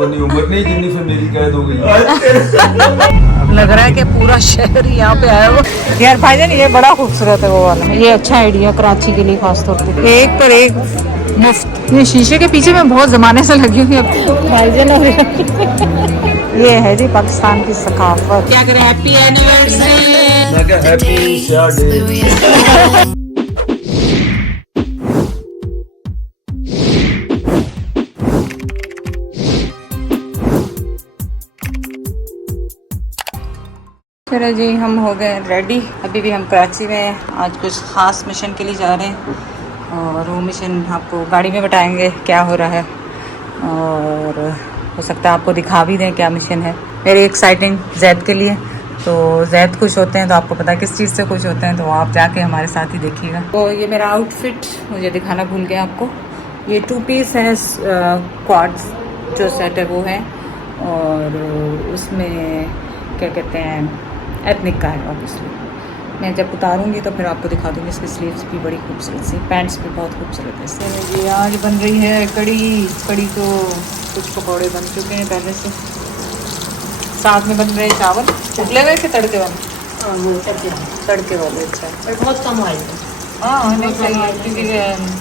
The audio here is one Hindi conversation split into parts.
उम्र नहीं जितनी फिर मेरी कैद हो गई। अब लग रहा है कि पूरा शहर यहाँ पे आया हुआ। यार भाईजान ये बड़ा खूबसूरत है वो वाला, ये अच्छा आइडिया कराची के लिए खासतौर पे, एक पर एक मुफ्त। ये शीशे के पीछे मैं बहुत जमाने से लगी हुई हूँ भाईजान। और ये है जी पाकिस्तान की सकाफत। क्या करें, हैप्पी एनिवर्सरी। मैं क्या हैप्पी शाह डे। चलो जी, हम हो गए रेडी। अभी भी हम कराची में हैं। आज कुछ ख़ास मिशन के लिए जा रहे हैं और वो मिशन आपको गाड़ी में बताएंगे क्या हो रहा है, और हो सकता है आपको दिखा भी दें क्या मिशन है। मेरी एक्साइटिंग जैद के लिए, तो जैद खुश होते हैं तो आपको पता है किस चीज़ से खुश होते हैं, तो आप जाके हमारे साथ ही देखिएगा। तो ये मेरा आउटफिट मुझे दिखाना भूल गया आपको। ये 2 पीस है, क्वाड्स जो सेट है वो है, और उसमें क्या कहते हैं एथनिक का है ऑब्वियसली। मैं जब उतारूंगी तो फिर आपको दिखा दूंगी। इसकी स्लीव्स भी बड़ी खूबसूरत सी, पैंट्स भी बहुत खूबसूरत है। इससे ये आज बन रही है कड़ी तो कुछ पकौड़े बन चुके हैं पहले से, साथ में बन रहे चावल उबले हुए के तड़के वाले। वो तड़के वाले, अच्छा। पर बहुत कम ऑयल है। हाँ नहीं चाहिए, क्योंकि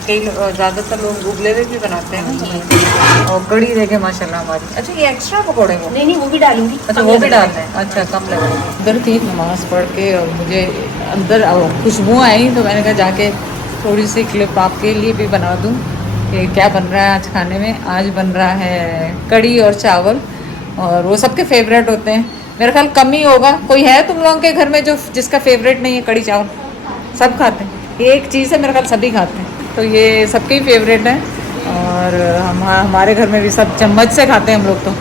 कई ज़्यादातर लोग उबले हुए भी बनाते हैं ना। और कड़ी देखे माशाल्लाह हमारी। अच्छा ये एक्स्ट्रा पकौड़े वो? नहीं वो भी डालूंगी। अच्छा वो भी डालते हैं, अच्छा कम लगा। इधर थी नमाज पढ़ के और मुझे अंदर खुशबू आई, तो मैंने कहा जाके थोड़ी सी क्लिप आपके लिए भी बना दूँ कि क्या बन रहा है आज खाने में। आज बन रहा है कड़ी और चावल, और वो सबके फेवरेट होते हैं। मेरा ख्याल कम ही होगा, कोई है तुम लोगों के घर में जो जिसका फेवरेट नहीं है कड़ी चावल? सब खाते हैं, एक चीज़ है मेरा ख्याल सभी खाते हैं, तो ये सबके ही फेवरेट है। और हमारे घर में भी सब चम्मच से खाते हैं हम लोग। तो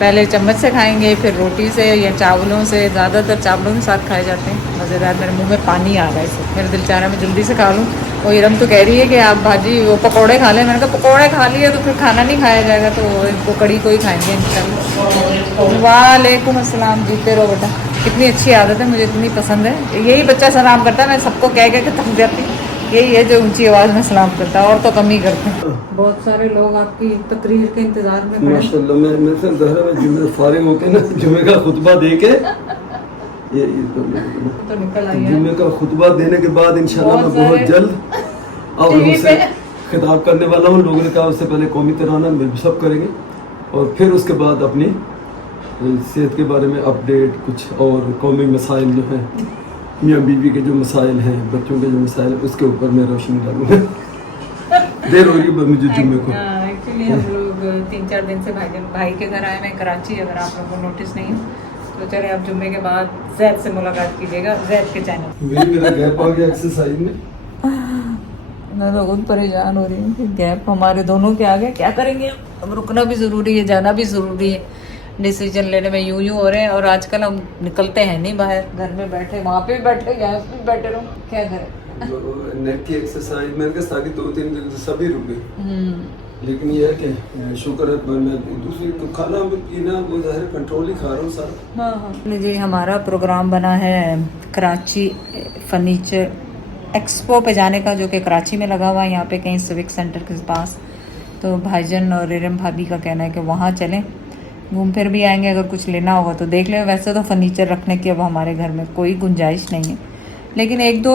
पहले चम्मच से खाएंगे, फिर रोटी से या चावलों से, ज़्यादातर चावलों के साथ खाए जाते हैं। मज़ेदार, मेरे मुंह में पानी आ रहा है इससे, मेरा दिल चाह रहा है मैं जल्दी से खा लूँ। और इरम तो कह रही है कि आप भाजी वो पकौड़े खा लें। मैंने कहा पकौड़े खा लिए तो फिर खाना नहीं खाया जाएगा, तो इनको कड़ी को ही खाएंगे इंशाल्लाह। वालेकुम अस्सलाम, जीते रहो बेटा। कितनी अच्छी आदत है, मुझे इतनी पसंद है। यही बच्चा सलाम करता है, मैं सबको कह के थक जाती। यही है जो ऊंची आवाज़ में सलाम करता है, और तो कम ही करते हैं। बहुत सारे लोग आपकी तकरीर के इंतजार में खड़े। माशाल्लाह मैं से ज़हरा में जुमे फारिग होके ना जुमे का खुतबा दे के ये तो निकल आई है। जुमे का खुतबा देने के बाद इंशाल्लाह मैं बहुत जल्द अब उनसे खिताब करने वाला हूँ। लोगों ने कहा उससे पहले कौमी तराना में सब करेंगे, और फिर उसके बाद अपनी सेहत के बारे में अपडेट, कुछ और कौमी मसाइल जो हैं, मियाँ बीवी के जो मसाइल हैं, बच्चों के जो मसाइल हैं, उसके ऊपर मैं रोशनी डालूँगा। देर हो रही है मुझे जुम्मे को। एक्चुअली हम लोग 3-4 दिन से भाई के घर आए हैं कराची, अगर आप लोगों को नोटिस नहीं तो चले आप जुम्मे के बाद जैद से मुलाकात कीजिएगा, जैद के चैनल। मेरा गैप आ गया एक्सरसाइज में। मैं तो खुद परेशान हो रही हूँ कि गैप हमारे दोनों के आगे क्या करेंगे। अब रुकना भी ज़रूरी है, जाना भी ज़रूरी है। डिसीजन लेने में यूं हो रहे हैं, और आजकल हम निकलते हैं नहीं बाहर, घर में बैठे, वहाँ पे भी बैठे, यहाँ पे भी बैठे रहो, क्या करें। नेक की एक्सरसाइज मैंने कहा सारी 2-3 दिन से सभी रुके, लेकिन ये है कि शुक्र है मैं दूसरी तो खाना पीना वो ज़ाहिर कंट्रोल ही खा रहा हूँ सारा। हाँ जी, हमारा प्रोग्राम बना है कराची फर्नीचर एक्सपो पे जाने का, जो कि कराची में लगा हुआ है, यहाँ पे कहीं सिविक सेंटर के पास। तो भाईजान और इरम भाभी का कहना है कि वहाँ चलें, घूम फिर भी आएंगे, अगर कुछ लेना होगा तो देख लें। वैसे तो फर्नीचर रखने की अब हमारे घर में कोई गुंजाइश नहीं है, लेकिन 1-2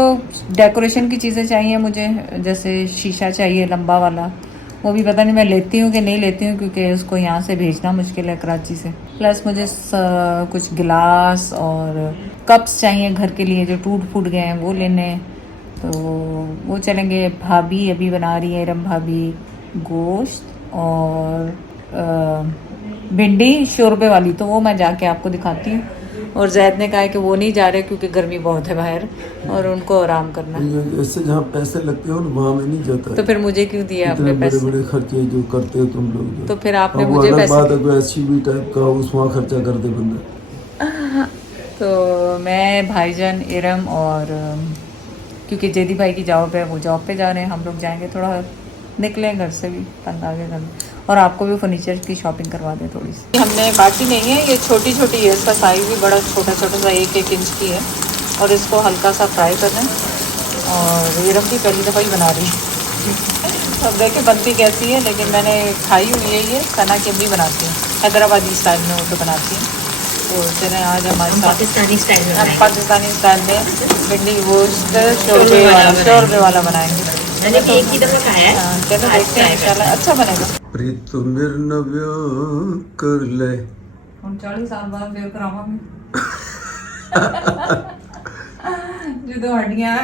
डेकोरेशन की चीज़ें चाहिए मुझे, जैसे शीशा चाहिए लंबा वाला, वो भी पता नहीं मैं लेती हूँ कि नहीं लेती हूँ, क्योंकि उसको यहाँ से भेजना मुश्किल है कराची से। प्लस मुझे कुछ गिलास और कप्स चाहिए घर के लिए, जो टूट फूट गए हैं वो लेने, तो वो चलेंगे। भाभी अभी बना रही है, इरम भाभी, गोश्त और भिंडी शोरबे वाली, तो वो मैं जाके आपको दिखाती हूँ। और जैद ने कहा है कि वो नहीं जा रहे क्योंकि गर्मी बहुत है बाहर और उनको आराम करना है। ऐसे जहाँ पैसे लगते हो वहाँ में नहीं जाता। तो फिर मुझे क्यों दिया आपने पैसे? बड़े खर्चे जो करते हो तुम लोग, तो फिर आपने मुझे पैसे। बात है कोई SUV टाइप का उस वहाँ खर्चा कर दे बंदा। तो मैं, भाईजान, इरम और क्योंकि जेदी भाई की जॉब है, वो जॉब पे जा रहे हैं, हम लोग जाएंगे, थोड़ा निकलें घर से भी, तंग आ गए घर में, और आपको भी फर्नीचर की शॉपिंग करवा दें थोड़ी सी। हमने बाटी नहीं है, ये छोटी छोटी है, इसका साइज़ भी बड़ा छोटा छोटा सा 1-1 इंच की है, और इसको हल्का सा फ्राई करना है। और इरम की पहली दफ़ा ही बना रही है, अब देखें बनती कैसी है, लेकिन मैंने खाई हुई है ये, सना की अम्मी बनाती है। हैदराबादी स्टाइल में वो तो बनाती हैं। तो चले आज हमारे हम साथ पाकिस्तानी स्टाइल में हम बनाएंगे। पाकिस्तानी स्टाइल में भिंडी गोश्त शोरबे वाला बनाएंगे। मैंने भी एक ही दफा खाया है। हाँ, चलो देखते हैं इंशाल्लाह अच्छा बनेगा। प्रीत मेरे नव्या कर ले 39 साल बाद फिर करावांगे जो हड्डियां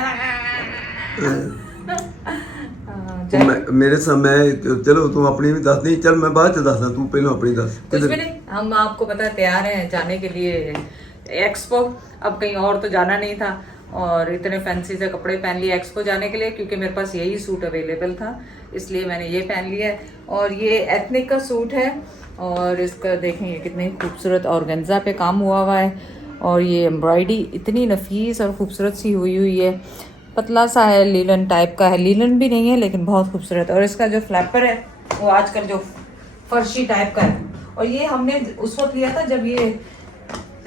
मेरे समय चलो तुम अपनी भी दस नहीं चल मैं बाद च दसदा तू पहले अपनी दस कुछ भी नहीं, हम आपको पता है तैयार हैं जाने के लिए एक्सपो। अब कहीं और तो जाना नहीं था और इतने फैंसी से कपड़े पहन लिए एक्सपो जाने के लिए, क्योंकि मेरे पास यही सूट अवेलेबल था इसलिए मैंने ये पहन लिया है। और ये एथनिक का सूट है और इसका देखें ये कितनी खूबसूरत ऑर्गेन्जा पे काम हुआ है और ये एम्ब्रॉयडरी इतनी नफीस और खूबसूरत सी हुई है। पतला सा है, लीलन टाइप का है, लीलन भी नहीं है लेकिन बहुत खूबसूरत। और इसका जो फ्लैपर है वो आजकल जो फर्शी टाइप का है और ये हमने उस वक्त लिया था जब ये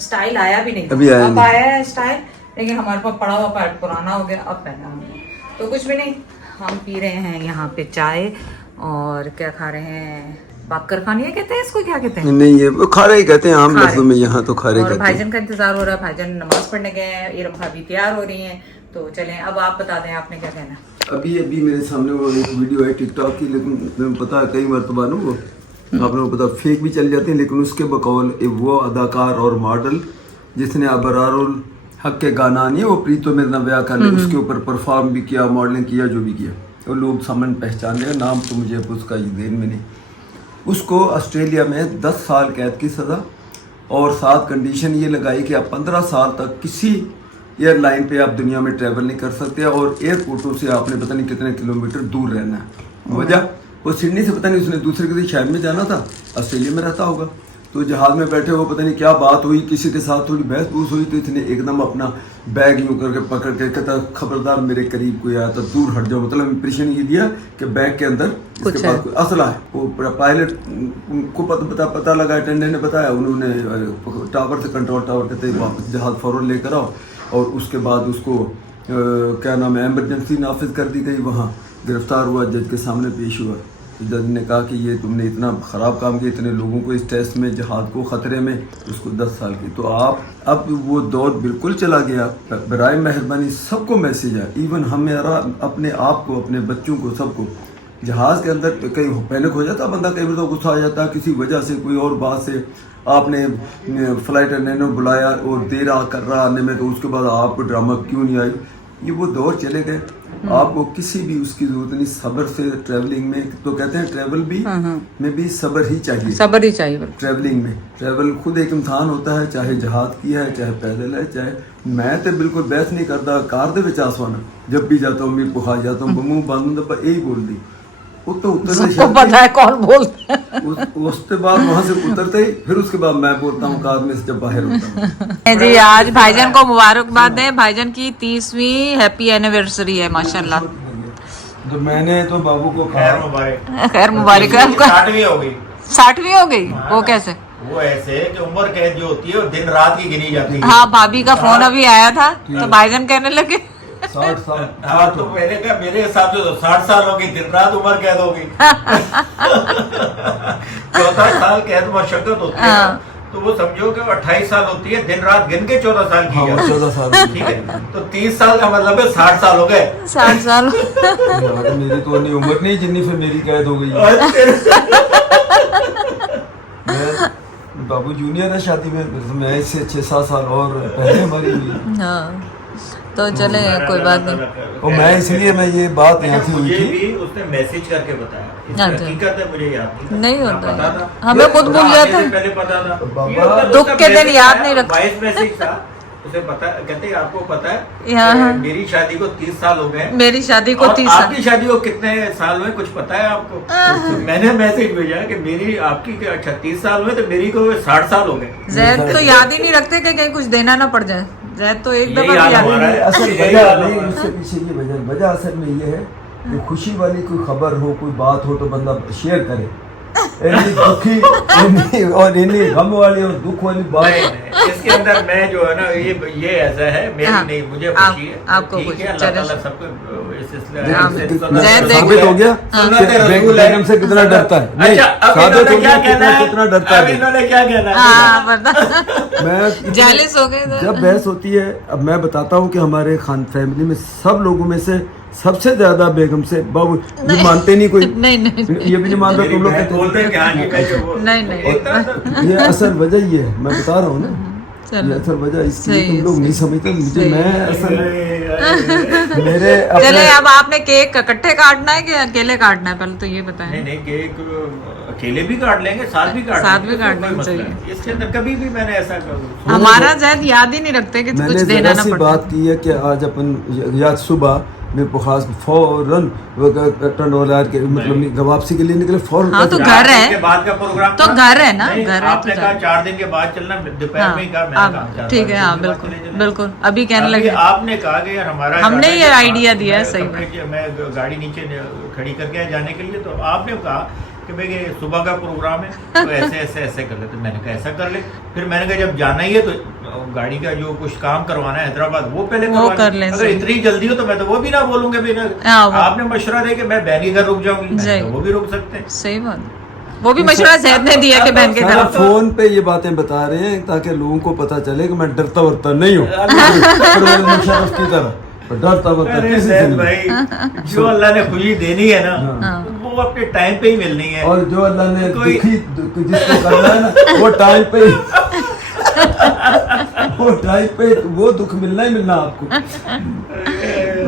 स्टाइल आया भी नहीं अभी था। अब आया है स्टाइल लेकिन हमारे पास पड़ा हुआ पैड पुराना हो गया, अब पहना हमने। तो कुछ भी नहीं, हम पी रहे हैं यहाँ पे चाय और क्या खा रहे हैं, बाकर खानी है कहते हैं इसको, क्या कहते हैं? नहीं ये खारे ही कहते हैं आम खारे। लफ्जों में, यहाँ तो खारे और कहते हैं। भाईजान का इंतजार हो रहा है, भाईजान नमाज पढ़ने गए हैं, इरम भाभी तैयार हो रही हैं। तो चलें अब आप बता दें आपने क्या कहना। अभी अभी मेरे सामने वो एक वीडियो है टिकटॉक की, लेकिन तुम्हें पता है कई मरतबा ना वो आप लोगों को पता फेक भी चल जाते हैं, लेकिन उसके बकौल वो अदाकार और मॉडल जिसने अबरारुल हक के गाना नहीं वो प्रीतो मेरे नव्या कर ले उसके ऊपर परफॉर्म भी किया, मॉडलिंग किया, जो भी किया, वो लोग सामने पहचान लेगा। नाम तो मुझे अब उसका देन में नहीं। उसको ऑस्ट्रेलिया में 10 साल कैद की सज़ा और साथ कंडीशन ये लगाई कि आप 15 साल तक किसी एयरलाइन पे आप दुनिया में ट्रैवल नहीं कर सकते और एयरपोर्टों से आपने पता नहीं कितने किलोमीटर दूर रहना है। वजह वो सिडनी से पता नहीं उसने दूसरे किसी शहर में जाना था, ऑस्ट्रेलिया में रहता होगा, तो जहाज में बैठे वो पता नहीं क्या बात हुई, किसी के साथ थोड़ी बहस बूस हुई तो इसने एकदम अपना बैग यूं करके पकड़ के कहता खबरदार मेरे करीब कोई आया तो दूर हट जाओ। मतलब इंप्रेशन ये दिया कि बैग के अंदर इसके पास कोई असला है। वो पायलट को पता लगा, अटेंडेंट ने बताया, उन्होंने टावर से कंट्रोल टावर कहते वापस जहाज फौरन लेकर आओ और उसके बाद उसको क्या नाम है एमरजेंसी नाफिज कर दी गई, वहाँ गिरफ्तार हुआ, जज के सामने पेश हुआ। तो जज ने कहा कि ये तुमने इतना ख़राब काम किया, इतने लोगों को इस टेस्ट में, जहाज़ को ख़तरे में, उसको 10 साल की। तो आप अब वो दौर बिल्कुल चला गया। बराए मेहरबानी सबको मैसेज है, इवन हमारा अपने आप को, अपने बच्चों को, सबको जहाज़ के अंदर कहीं पैनिक हो जाता बंदा, कई बार तो गुस्सा आ जाता किसी वजह से, कोई और बात से, आपने फ्लाइट अटेंडेंट ने बुलाया और देर कर रहा आने में, तो उसके बाद आप ड्रामा क्यों नहीं आई। ये वो दौर चले गए। आपको किसी भी उसकी जरूरत नहीं, सब्र से ट्रैवलिंग में, तो कहते हैं ट्रैवल भी में भी सब्र ही चाहिए, सब्र ही चाहिए ट्रैवलिंग में। ट्रैवल खुद एक इम्तहान होता है, चाहे जहाज की है, चाहे पैदल है, चाहे मैं तो बिल्कुल बहस नहीं करता कार दे विच आसवाना, जब भी जाता हूँ मैं पुखा जाता हूँ, मुंह बंद यही बोल दी। वो तो सबको पता है कौन बोलता है। उसके बाद वहाँ से उतरते ही फिर उसके बाद मैं बोलता हूँ कार में से जब बाहर होता हूँ। जी आज भाईजान को मुबारकबाद दें, भाईजान की 30वीं हैप्पी एनिवर्सरी है माशाल्लाह। तो मैंने तो बाबू को खैर मुबारक, खैर मुबारक है आपको। 60वीं हो गई। 60वीं हो गई? वो कैसे? वो ऐसे कि उम्र कैद जो होती है वो दिन रात की गिनी जाती है। हाँ भाभी का फोन अभी आया था तो भाईजान कहने लगे 60 साल। हाँ तो मैंने कहा मेरे हिसाब से तो 60 साल होगी, दिन रात उम्र कैद होगी। 14 साल कैद मशक्कत होती है, तो वो समझो कि 28 साल होती है, दिन रात गिन के 14 साल की है। 14 साल ठीक है, तो 30 साल का मतलब है 60 साल हो गए। 60 साल मेरी तो नहीं उम्र नहीं जितनी फिर मेरी कैद हो गई। बाबू जूनियर है शादी में, मैं इससे 6-7 साल और पहले हमारी हुई। हाँ तो चले कोई बात नहीं। और मैं इसलिए मैं ये बात यहाँ से हुई मुझे थी, भी उसने मैसेज करके बताया, अच्छा। हकीकत है मुझे याद नहीं होता पता है। था, हमें खुद भूल जाते हैं। पहले पता था। बाबा, दुख के दिन याद नहीं रखते। वॉइस मैसेज था, उसे पता, कहते हैं आपको पता है यहाँ मेरी शादी को 30 साल हो गए। मेरी शादी को और 30 साल। आपकी शादी को कितने साल हुए कुछ पता है आपको? तो मैंने मैसेज भेजा कि मेरी आपकी 36 साल हुए तो मेरी को 60 साल हो गए। जैद तो याद ही नहीं रखते कि कहीं कुछ देना ना पड़ जाए। जैद तो एक यही दफा भी हाल याद हमारा है। असल यही वजह हाल नहीं, हमारा। उससे पीछे ये वजह असल में ये है कि खुशी वाली कोई खबर हो, कोई बात हो तो बंदा शेयर करे। इन्हीं दुखी और इन्हीं गम वाली और दुख वाली बात। नहीं, इसके अंदर मैं जो है ना ये ऐसा है मेरी हाँ, नहीं, मुझे खुशी है, आपको ठीक खुशी, है, अल्लाह चलो। ताला सबको इस सिलसिले हाँ, से जैद देख- साबित हो गया सुन्नत कि रसूल है। बेगम से कितना डरता है। नहीं, अच्छा, अब साबित इन्होंने हो क्या गया कहना है? कितना डरता अब है। इन्होंने क्या कहना है? हाँ बता मैं जालिस हो गए जब बहस होती है, अब मैं बताता हूँ कि हमारे खान फैमिली में सब लोगों में से सबसे ज्यादा बेगम से बाबू ये मानते नहीं कोई, नहीं नहीं ये भी नहीं मानता मेरी तुम लोग बहन बोलते हैं कि हाँ जी मैं जो नहीं, नहीं। एक तरह से ये असल वजह ये है, मैं बता रहा हूँ ना, ये चलो असल वजह इसकी सही तुम है, लोग नहीं सही समझते। मुझे सही मैं है। असल मेरे चले अपने अब आपने केक इकट्ठे काटना है कि अकेले काटना है, पहले तो ये बताएं। नहीं नहीं, केक अकेले भी काट लेंगे, साथ भी काट साथ लेंगे, भी काट कोई लेंगे, मसला चाहिए। नहीं। इसके अंदर कभी भी मैंने ऐसा हमारा जैद याद ही नहीं रखते कि कुछ मैंने देना जरा ना सी पड़ता। बात की है कि आज अपन याद सुबह में बुखार फौरन टर्नओवर के मतलब वापसी के लिए निकले फौरन। हाँ, तो कैसे- घर है। के बाद का प्रोग्राम तो था। घर है ना, नहीं, घर है आपने तो कहा जा- 4 दिन के बाद चलना, दोपहर हाँ, में ही कहा, मैंने अब कहा ठीक है, हाँ दिन के बाद बिल्कुल चले जाना। बिल्कुल अभी कहने अभी लगे। आपने कहा कि यार हमारा हमने इरादा ये है कि आइडिया दिया है, मैं सही कपड़े- मैं गाड़ी नीचे खड़ी करके जाने के लिए, तो आपने कहा कि भाई ये सुबह का प्रोग्राम है तो ऐसे ऐसे ऐसे कर ले, तो मैंने कहा ऐसा कर ले। फिर मैंने कहा जब जाना ही है तो गाड़ी का जो कुछ काम करवाना है हैदराबाद वो पहले वो करवा कर लें। लें, अगर सही। इतनी जल्दी हो तो मैं तो वो भी ना बोलूंगा भी ना। हाँ, वो- आपने मशवरा दे कि मैं बहन के घर रुक जाऊंगी, मैंने जी। कहा वो भी रुक सकते हैं। सही बात, वो भी मशवरा जैद ने दिया कि बहन के सारा घर। फोन पे ये बातें बता रहे हैं ताकि लोगों को पता चले कि मैं डरता वरता नहीं हूँ परवेज़ मुशर्रफ की तरह, पर डरता वरता अरे किसी से जैद नहीं। भाई, जो अल्लाह ने खुशी देनी है ना हाँ। वो अपने टाइम पे ही मिलनी है। और जो अल्लाह ने कोई- दुखी जिसको करना है ना वो टाइम पे वो टाइम पे वो दुख मिलना ही मिलना आपको।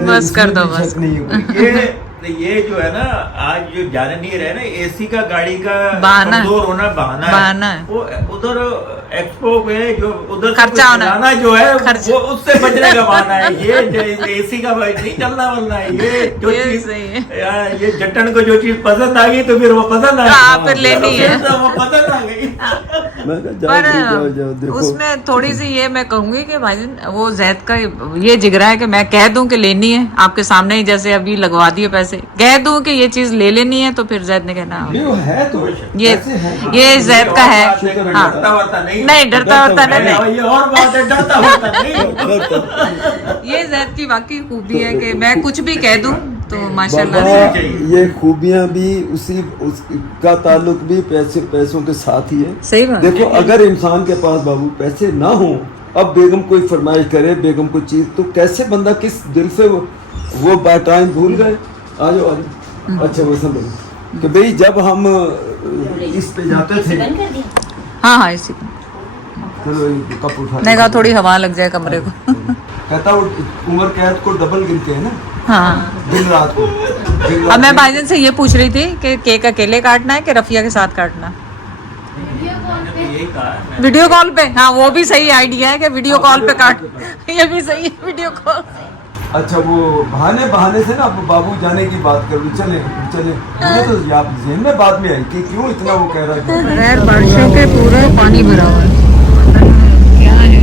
बस कर दो, इसमें भी बस। शक नहीं है। ये जो है ना आज जो जाने नहीं रहे ना, एसी का गाड़ी का बहाना है। कमजोर होना बहाना बहाना है। वो उधर एक्सपो में जो उधर से खर्चा कुछ होना है। लाना जो है खर्च। वो उससे बचने का बहाना है। ये एसी का भाई नहीं चलना वलना है। ये जो ये चीज सही है। यार, ये जट्टन को जो चीज पसंद आ गई तो फिर वो पसंद आ गई। हाँ, फिर लेनी है। तो वो पसंद आ गई। मैं कहा, जाओ भाई, जाओ जाओ पर देखो। उसमें थोड़ी सी ये मैं कहूंगी कि भाईजान वो जैद का ये जिगरा है कि मैं कह दूं कि लेनी है आपके सामने ही, जैसे अभी लगवा दिए पैसे, कह दूं कि ये चीज ले लेनी है तो फिर जैद ने कहना नहीं, वो है तो ये ऐसे है। ये जैद का है। हाँ डरता वरता नहीं। नहीं, डरता वरता नहीं, नहीं। ये और बात है, डरता वरता नहीं। ये जैद की वाकई खूबी है कि मैं कुछ भी कह दूं तो माशाल्लाह बाबा, से। ये खूबियां भी उसका ताल्लुक भी पैसों के साथ ही है। सही बात। देखो अगर इंसान के पास बाबू पैसे ना हो, अब बेगम कोई फरमाइश करे बेगम को चीज, तो कैसे बंदा किस दिल से वो टाइम भूल गए। आ जाओ अच्छा वो समझ कि भाई जब हम इस पे जाते थे, हाँ हाँ इसी चलो ये कप उठा मैंने कहा थोड़ी हवा लग जाए कमरे को। कहता वो उम्र कैद को डबल गिनते हैं ना, हाँ दिन रात को दिन अब रात मैं को। भाईजान से ये पूछ रही थी कि केक अकेले काटना है कि रफिया के साथ काटना। मैंने तो यही कहा है। वीडियो कॉल पे, हाँ वो भी सही आइडिया है कि वीडियो कॉल पे काट, ये भी सही है वीडियो कॉल। अच्छा वो बहाने से ना अब बाबू जाने की बात कर चले चले, मुझे तो याद ज़हन में बाद में आई कि क्यों इतना वो कह रहा है। बगैर बारिशों के पूरा पानी भरा हुआ है। क्या है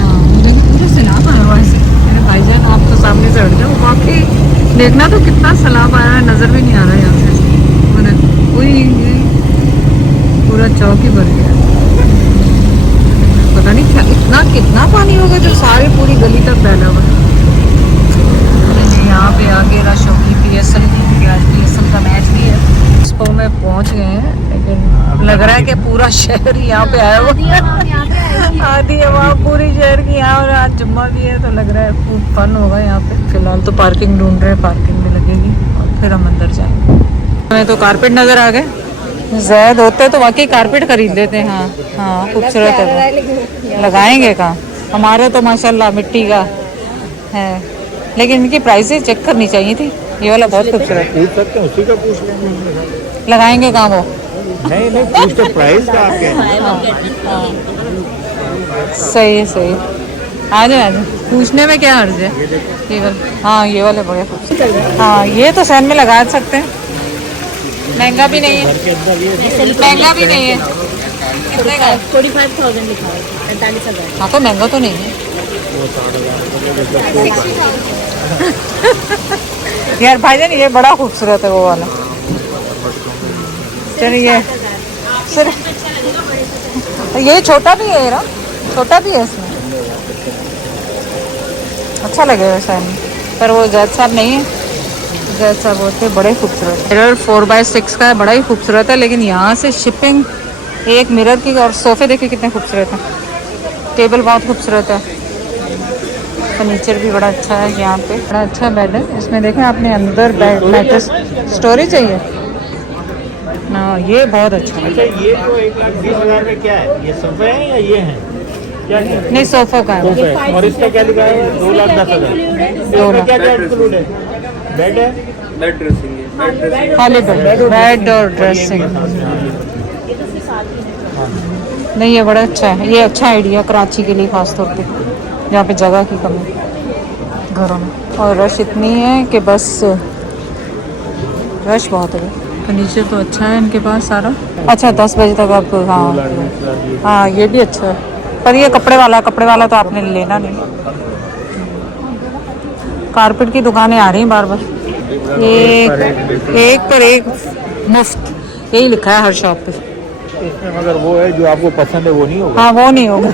हाँ, मुझे पूरा सैलाब आया हुआ है ऐसे। मेरे भाईजान आप तो सामने से हट जाओ, वाकई देखना तो कितना सैलाब आया है, नजर भी नहीं आ रहा है यहाँ से। वही पूरा चौक ही भर गया, पता नहीं क्या इतना कितना पानी होगा जो सारी पूरी गली तक फैला हुआ है। यहाँ पे आगे रश होगी PSL की, आज PSL का मैच भी है। एक्सपो में पहुँच गए हैं, लेकिन लग रहा है कि पूरा शहर यहाँ पे आया हुआ है। आधी है वहाँ पूरी शहर की यहाँ, और आज जुम्मा भी है तो लग रहा है खूब फन होगा यहाँ पे। फिलहाल तो पार्किंग ढूंढ रहे हैं, पार्किंग भी लगेगी और फिर हम अंदर जाएंगे। हमें तो कारपेट नजर आ गए, ज़ैद होते तो वाकई कारपेट खरीद लेते हैं। हाँ हाँ खूबसूरत है, वो लगाएंगे कहाँ, हमारे तो माशाल्लाह मिट्टी का है, लेकिन इनकी प्राइसेस चेक करनी चाहिए थी। ये वाला बहुत खूबसूरत है, पूछ सकते हैं, उसी का पूछ लेंगे। लगाएंगे कहाँ वो। नहीं नहीं, पूछ तो प्राइस का आपके। सही है सही है, आ जाए पूछने में क्या हर्ज है। ये वाले, हाँ ये वाले बड़े खूबसूरत। हाँ ये तो सहन में लगा सकते हैं, महंगा भी नहीं है, महंगा भी नहीं है। कितने का है? 45,000 लिखा है, 45,000। हाँ तो महंगा तो नहीं है यार भाईजान, ये बड़ा खूबसूरत है वो वाला। चलिए सिर्फ ये छोटा भी है ना, छोटा भी है इसमें, अच्छा लगेगा शायद, पर वो जैद साहब नहीं है। जैद साहब होते बड़े खूबसूरत, मिरर 4x6 का है, बड़ा ही खूबसूरत है। लेकिन यहाँ से शिपिंग एक मिरर की, और सोफे देखिए कितने खूबसूरत हैं, टेबल बहुत खूबसूरत है, फर्नीचर भी बड़ा अच्छा है यहाँ पे, बड़ा अच्छा बेड है इसमें। देखें आपने अंदर बेड मैट्रेस स्टोरेज चाहिए ना, ये बहुत अच्छा है। अच्छा, ये जो 1,20,000 में क्या है, ये सोफे हैं या ये हैं? क्या क्या नहीं सोफा का है, सोफे है। और इसका क्या लिखा है? 2,10,000। इसमें क्या क्या इंक्लूड है? बेड है, खाली बेड और ड्रेसिंग। नहीं ये बड़ा अच्छा है, ये अच्छा आइडिया कराची के लिए खास तौर पे, जहाँ पे जगह की कमी घरों में, और रश इतनी है कि बस रश बहुत है। फर्नीचर तो अच्छा है इनके पास सारा। अच्छा 10 बजे तक आप, हाँ ये भी अच्छा है, पर ये कपड़े वाला तो आपने लेना नहीं। कारपेट की दुकानें आ रही हैं बार बार, एक पर एक मुफ्त, यही लिखा है हर शॉप पे। इसमें मगर वो है जो आपको पसंद है वो नहीं होगा। हाँ वो नहीं होगा।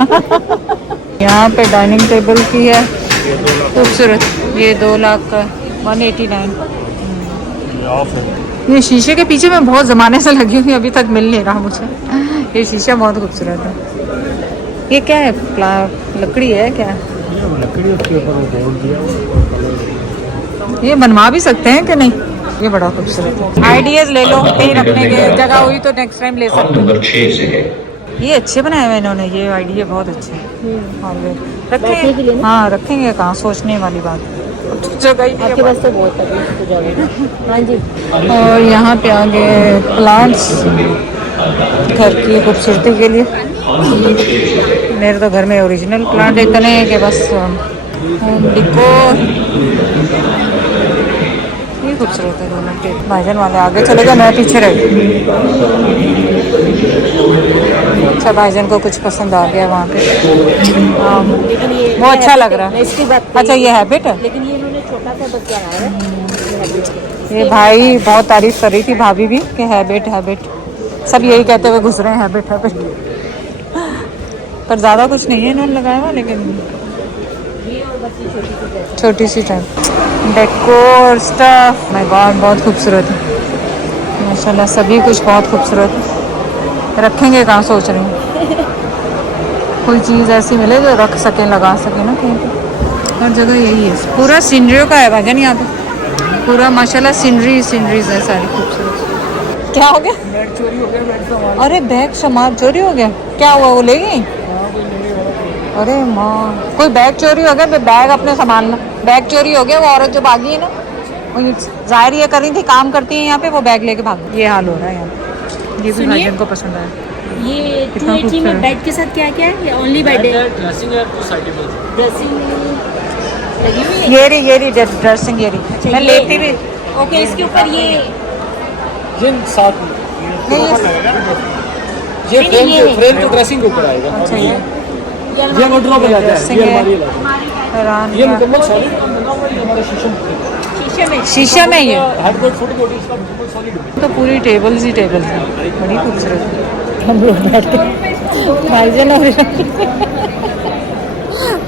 यहाँ पे डाइनिंग टेबल की है खूबसूरत, ये 2 लाख का 189। ये शीशे के पीछे मैं बहुत ज़माने से लगी हुई, अभी तक मिल नहीं रहा मुझे। ये शीशा बहुत खूबसूरत है। ये क्या है, लकड़ी है क्या? लकड़ी उसके ऊपर वो बोर्ड दिया। ये बनवा भी सकते हैं कि नहीं? ये बड़ा खूबसूरत है। आइडियाज ले लो, कहीं रखने की जगह हुई तो नेक्स्ट टाइम ले सकते हैं। ये अच्छे बनाए हुए इन्होंने, ये आइडिया बहुत अच्छे हैं। और ये रखेंगे, हाँ रखेंगे कहाँ, सोचने वाली बात है। जगह ही आपके पास तो बहुत है जगह। हाँ जी। और यहाँ पे आगे प्लांट्स घर की खूबसूरती के लिए। मेरे तो घर में ओरिजिनल प्लांट इतने हैं कि बस डिकोर। ये खूबसूरत है दोनों के। भाईजान वाले आगे चले गए, मैं पीछे रह गई। अच्छा भाईजान को कुछ पसंद आ गया वहाँ पे, वो अच्छा लग रहा है। इसकी बात अच्छा ये हैबिट है, लेकिन ये इन्होंने छोटा सा बस लगाया है। ये भाई बहुत तारीफ कर रही थी भाभी भी कि हैबिट सब यही कहते हुए घुस रहे हैं, हैबिट पर ज़्यादा कुछ नहीं है इन्होंने लगाया हुआ, लेकिन छोटी सी type decor stuff. My God बहुत खूबसूरत है माशाल्लाह, सभी कुछ बहुत खूबसूरत है। रखेंगे कहाँ सोच रही हूँ, कोई चीज़ ऐसी मिले जो रख सकें, लगा सकें ना कहीं पे। हर जगह यही है, पूरा सीनरियों का है भाजन यहाँ पे, पूरा माशाल्लाह सीनरीज है सारी खूबसूरत। क्या हो गया? बैग चोरी हो गया, बैग सामान। अरे बैग सामान चोरी हो गया, क्या हुआ, वो ले गई? अरे माँ, कोई बैग चोरी हो गया, बैग अपने सामान में, बैग चोरी हो गया। वो औरत जो भागी है ना, वो जाहिर ये कर रही थी, काम करती है यहाँ पे, वो बैग लेके भाग, ये हाल हो रहा है यहाँ पे। ये भी भाईजान को पसंद आया। ये कितना 280 खूबसूरत। में बेड के साथ क्या क्या है, या ओनली बेड है? ड्रेसिंग लगी हुई है। ये रही ड्रेसिंग, ये रही मैं लेती भी। ओके, इसके ऊपर ये साथ में नहीं ये नहीं, फ्रेम तो ड्रेसिंग के ऊपर आएगा। अच्छा ये वार्डरोब में जाता है, ड्रेसिंग ये है। अलमारी है। हैरान ये मुकम्मल सॉलिड बना हुआ है, ये हमारे शीशम शीशा में ये हर कोई फुट बॉडी इसका मुकम्मल सॉलिड है। तो पूरी टेबल्स ही टेबल्स हैं, बड़ी खूबसूरत। हम लोग बैठते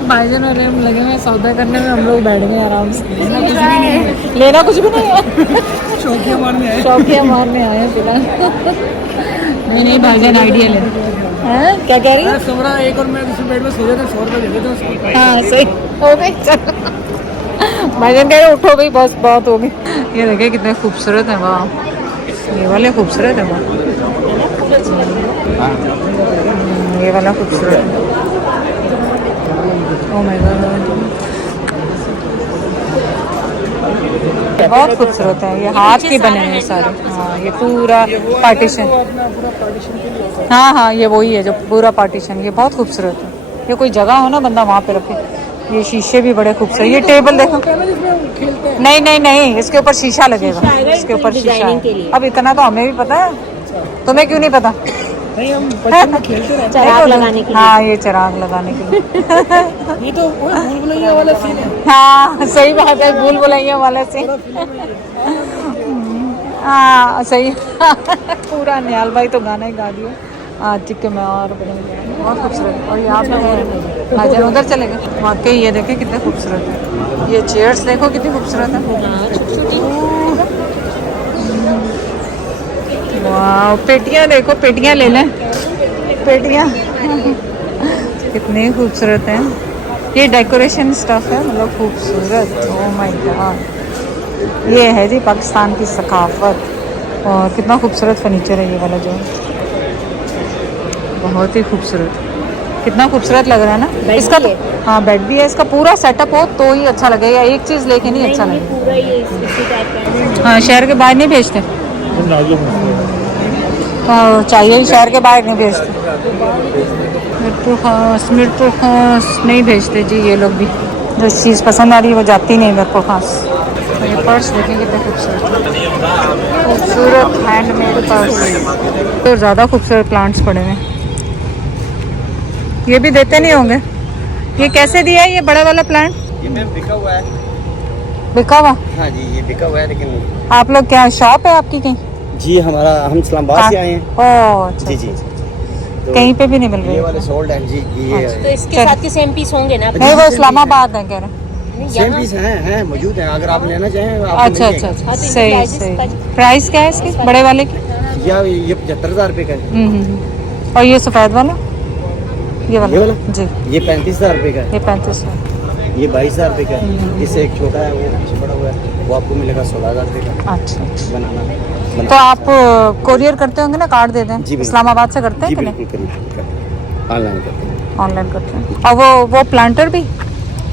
भाईजान और हम लगे हुए सौदा करने में, हम लोग बैठ गए आराम से। लेना कुछ भी नहीं है, शौकिया मारने आए हैं फिलहाल। नहीं भाईजान आइडिया ले, हाँ क्या कह रही है? सोरा एक और मैं दूसरे बेड में सो जाता, 100 रुपये दे देता हूँ। हाँ सही हो गई, चलो भाईजान कह रहे उठो भाई, बस बहुत हो गई। ये देखिए कितने खूबसूरत है, वाह ये वाले खूबसूरत है, वाह ये वाला खूबसूरत है। ओह माय गॉड बहुत खूबसूरत है। ये हाथ के बने हैं सारे, हाँ ये पूरा पार्टीशन, हाँ ये वही है जो पूरा पार्टीशन, ये बहुत खूबसूरत है। ये कोई जगह हो ना बंदा वहाँ पे रखे। ये शीशे भी बड़े खूबसूरत, ये टेबल देखो। नहीं इसके ऊपर शीशा लगेगा, इसके ऊपर शीशा है। अब इतना तो हमें भी पता है, तुम्हें क्यों नहीं पता? नहीं हम बचपन में खेलते रहे। चराग लगाने के लिए। हाँ ये चराग लगाने के लिए। ये तो भूल भुलैया वाला सीन है। हाँ सही बात है, भूल भुलैया वाला सीन। हाँ सही पूरा निहाल भाई तो गाना ही गा दिया। हाँ ठीक है मैं और बहुत खूबसूरत। और यहाँ पे भाईजान उधर चले गए। वाकई ये देखे कितने खूबसूरत है। ये चेयर्स देखो कितनी खूबसूरत है। वाह पेटियाँ देखो, पेटियाँ ले लें, पेटियाँ कितनी खूबसूरत हैं। ये डेकोरेशन स्टफ है मतलब खूबसूरत। ओह माय गॉड ये है जी पाकिस्तान की सकाफत। और कितना खूबसूरत फर्नीचर है ये वाला जो, बहुत ही खूबसूरत। कितना खूबसूरत लग रहा है ना इसका तो। हाँ बेड भी है, इसका पूरा सेटअप हो तो ही अच्छा लगेगा, एक चीज़ लेके नहीं अच्छा लगेगा। पूरा ये इसी टाइप का है। हाँ शहर के बाहर नहीं भेजते, हाँ चाहिए शहर के बाहर नहीं भेजते। मिरपुर खास नहीं भेजते जी ये लोग भी। जो चीज़ पसंद आ रही है वो जाती नहीं मिरपुर खास। ये पर्स देखें कितने खूबसूरत खूबसूरत हैंडमेड पर्स। तो ज़्यादा खूबसूरत प्लांट्स पड़े हुए हैं। ये भी देते नहीं होंगे। ये कैसे दिया है ये बड़ा वाला प्लांट? ये मैम बिका हुआ है। बिका हुआ? हाँ जी ये बिका हुआ है लेकिन आप लोग क्या शॉप है आपकी कहीं? जी हमारा हम इस्लामाबाद से आए हैं। ओह अच्छा जी जी तो कहीं पे भी नहीं मिल रही ये है। वाले सोल्ड हैं जी। ये तो इसके साथ के सेम पीस होंगे ना? नहीं वो इस्लामाबाद है कह रहे हैं। सेम पीस हैं मौजूद हैं, अगर आप लेना चाहें आपको अच्छा मिल अच्छा जाएगा। अच्छा सही सही। प्राइस क्या है इसकी बड़े वाले की? या ये 75,000 रुपये का है। और ये सफ़ेद वाला ये ये वाला वाला जी ये 35,000 रुपये का है। ये 35 है। ये 22,000 रुपये का है। इससे एक छोटा है वो पीछे पड़ा हुआ है, वो आपको मिलेगा 16,000 रुपये का। अच्छा अच्छा बनाना तो आप कोरियर करते होंगे ना, कार्ड देते हैं? जी बिल्कुल। इस्लामाबाद से करते हैं जी कि नहीं? बिल्कुल करिए ऑनलाइन करते हैं। ऑनलाइन करते हैं। और वो प्लांटर भी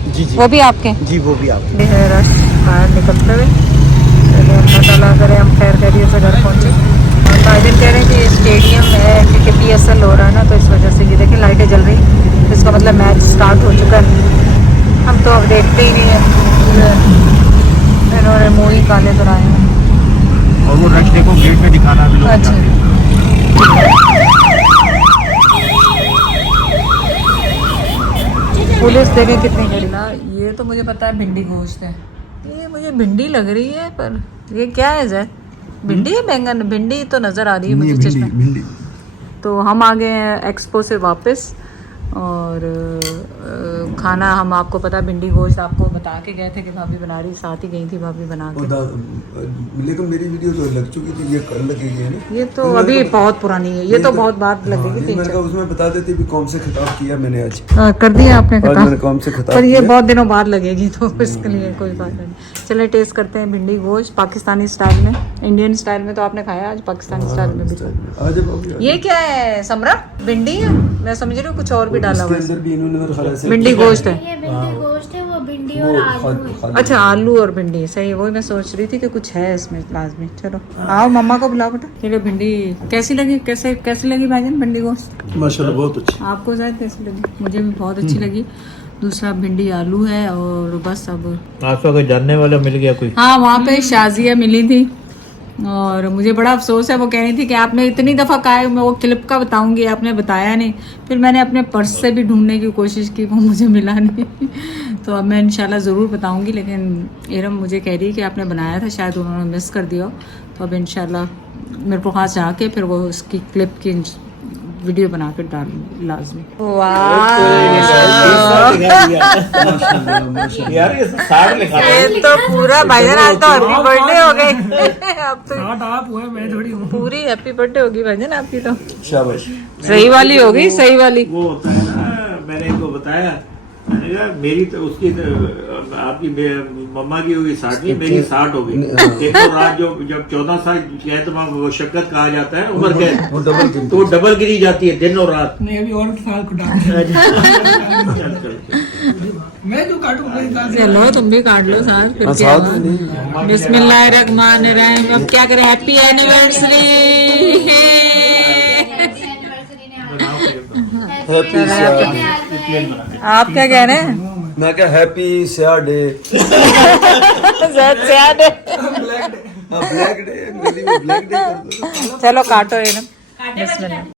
जी जी वो भी आपके? जी वो भी आप ये है रश बाहर निकलते हुए। चलिए अल्लाह ताला करे हम खैर खैरियत से घर पहुँचे। और भाईजान कह रहे हैं कि ये स्टेडियम है क्योंकि PSL हो रहा है ना, तो इस वजह से ये देखें लाइटें जल रही, इसका मतलब मैच स्टार्ट हो चुका है। हम तो अब देखते ही नहीं हैं, इन्होंने मुँह ही काले कराए हैं। और वो रश देखो गेट में दिखाना भी लोग अच्छा चाहते हैं। पुलिस देखें कितनी खड़ी ना। ये तो मुझे पता है भिंडी गोश्त है, ये मुझे भिंडी लग रही है, पर ये क्या है जय? भिंडी है बैंगन? भिंडी तो नज़र आ रही है मुझे चश्मे। भिंडी तो हम आ गए हैं एक्सपो से वापस। और खाना हम आपको पता भिंडी गोश्त आपको बता के गए थे कि भाभी बना रही, साथ ही गई थी भाभी बना के। लेकिन मेरी वीडियो तो लग चुकी थी, ये कर लगेगी है ना? ये तो अभी बहुत पुरानी है, ये तो बहुत बात लगेगी। मैंने कहा उसमें बता देती भी कौन से खिताब किया मैंने आज। कर दिया आपने आज मैंने खिताब, कौन से खिताब पर ये किया। बहुत दिनों बाद लगेगी तो इसके लिए कोई बात नहीं। चलिए टेस्ट करते हैं भिंडी गोश्त पाकिस्तानी स्टाइल में। इंडियन स्टाइल में तो आपने खाया, आज पाकिस्तानी स्टाइल में भी। ये क्या है समरा? भिंडी है? मैं समझ रही हूँ कुछ और भी डाला हुआ है। भिंडी गोश्त है। ये भिंडी गोश्त है, वो भिंडी और आलू है। अच्छा आलू और भिंडी, सही है, वही मैं सोच रही थी कि कुछ है इसमें लाजमी। चलो आओ मम्मा को बुलाओ बेटा। ठीक है भिंडी कैसी लगी? कैसी लगी भाईजान भिंडी गोश्त? माशाल्लाह बहुत अच्छी। आपको शायद कैसी लगी? मुझे भी बहुत अच्छी लगी। दूसरा भिंडी आलू है। और बस अब आपको कोई जानने वाला मिल गया कोई? हाँ वहाँ पे शाजिया मिली थी और मुझे बड़ा अफसोस है, वो कह रही थी कि आपने इतनी दफ़ा कहा है मैं वो क्लिप का बताऊंगी, आपने बताया नहीं। फिर मैंने अपने पर्स से भी ढूंढने की कोशिश की, वो मुझे मिला नहीं। तो अब मैं इंशाल्लाह ज़रूर बताऊंगी, लेकिन इरम मुझे कह रही है कि आपने बनाया था, शायद उन्होंने मिस कर दिया। तो अब इंशाल्लाह मेरे को खास जाके फिर वो उसकी क्लिप की वीडियो बना कर डालूंगी लाजमी। यार ये 60 लिखा है। ये तो पूरा भाईजान आज तो हैप्पी बर्थडे हो गई। अब तो पूरी हैप्पी बर्थडे होगी भाईजान आपकी तो। शाबाश। सही वाली होगी, सही वाली। वो होता है ना, मैंने इनको बताया, मैंने कहा मेरी तो उसकी आपकी मम्मा की होगी 60वीं, मेरी 60 हो गई। एक तो रात जो जब 14 साल वो शक्कत कहा जाता है उम्र के, तो डबल गिरी जाती है दिन और रात। नहीं अभी और साल को डाल मैं जो काटूंगा। चलो तुम भी काट लो साथ फिर क्या हुआ? बिस्मिल्लाहिर्रहमानिर्रहीम। अब क्या करें? Happy anniversary. आप क्या कह रहे हैं? मैं क्या हैप्पी स्याह day. Black black day, black day कर दो। चलो काटो ये ना। बिस्मिल्लाह।